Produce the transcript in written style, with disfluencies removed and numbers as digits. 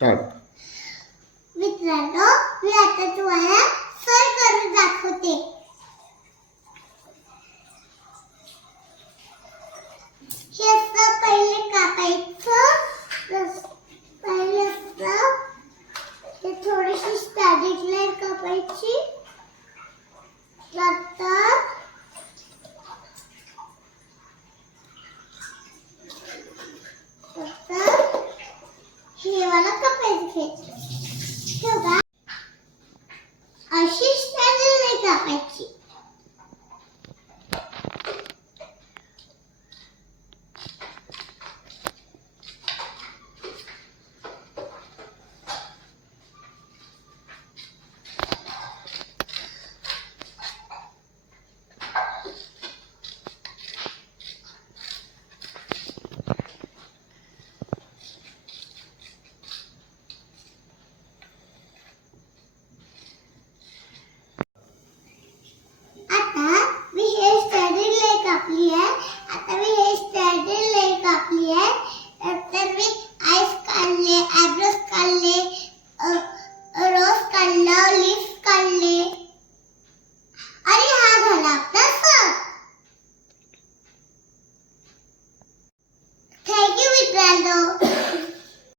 Start. मित्रांनो, मी आता तुम्हाला सर करून दाखवते. हे असं पहिले कापायचं. पहिले असं हे थोडीशी स्टॅटिक लाईन कापायची. नंतर हे वाला कापायचं घ्यायचं. बघा, अशी स्टॅटिक लाईन कापायची. आता मी हे स्टॅटिक लाईन कापली आहे. नंतर मी आईस काढले, आयब्रो